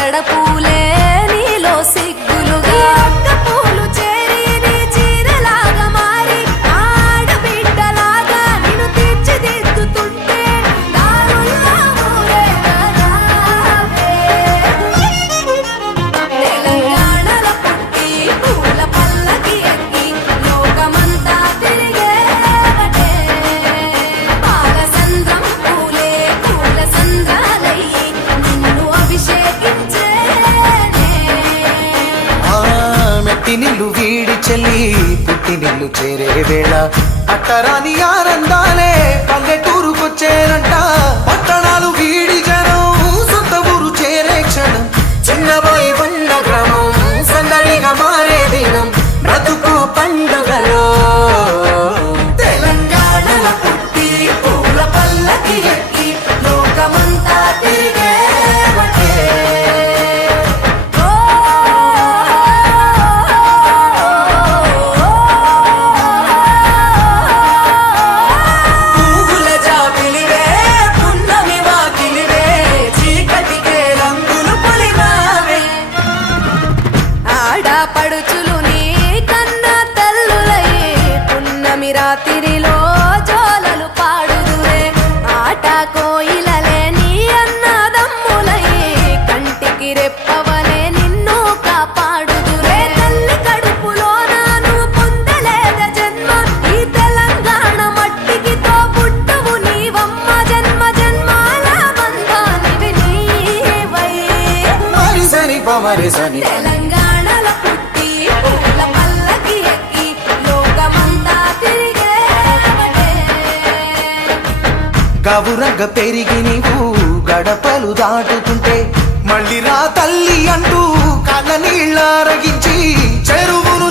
పచ్చడ పూలే నీలో సిగ్గులుగా అక్క పూలు చేరి నీ చీరలాగా మారి ఆడబిడ్డలాగా నిన్ను తీర్చిదిద్దుతుంటే దారుల్లో ఊరేగావే. తెలంగాణలో పుట్టి పూల పల్లకి ఎక్కి లోకమంతా తిరిగేవటే. పాలసంద్రం పూలే పూల సంద్రాలయ్యి నిన్ను అభిషేకించేనే. మెట్టి నిల్లు వీడి చెల్లి పుట్టి నిల్లు చేరే వేళ అట్టరాని ఆనందాలే పల్లెటూరుకొచ్చేనంట. పట్టణాలు వీడి జనం సొంత ఊరు చేరే క్షణం చిన్నబాయి బండ గ్రామం సందడిగా మారే దినం బ్రతుకు పండుగలో. తెలంగాణలో పుట్టి పూల పల్లకి ఎక్కి లోకమంతా తిరిగేవటే. ఓ పువ్వుల జాబిలివే పున్నమి వాకిలివే చీకటికే రంగులు పొలిమావే. ఆడపడుచులు నీ కన్న తల్లులయ్యే పున్నమి రాత్రిలో జోలలు పాడుదురే. ఆట కోయిలలే నీ అన్నదమ్ములయ్యే కంటికి రెప్పవలే నిన్ను కాపాడుదురే. తల్లి కడుపులో నాను పొందలేద జన్మ ఈ తెలంగాణ మట్టికి తో పుట్టవు నీవమ్మ. జన్మ జన్మాల బంధానివి నీవై. మరిసని పమరిసని తెలంగాణలో పుట్టి పూల పల్లకి ఎక్కి లోకమంతా తిరిగేవటే. గవురగ పెరిగి నీవు గడపలు దాటుతుంటే మళ్ళీ రా తల్లి అంటూ కళ్ళ నీళ్ళ అరగించి చెరువును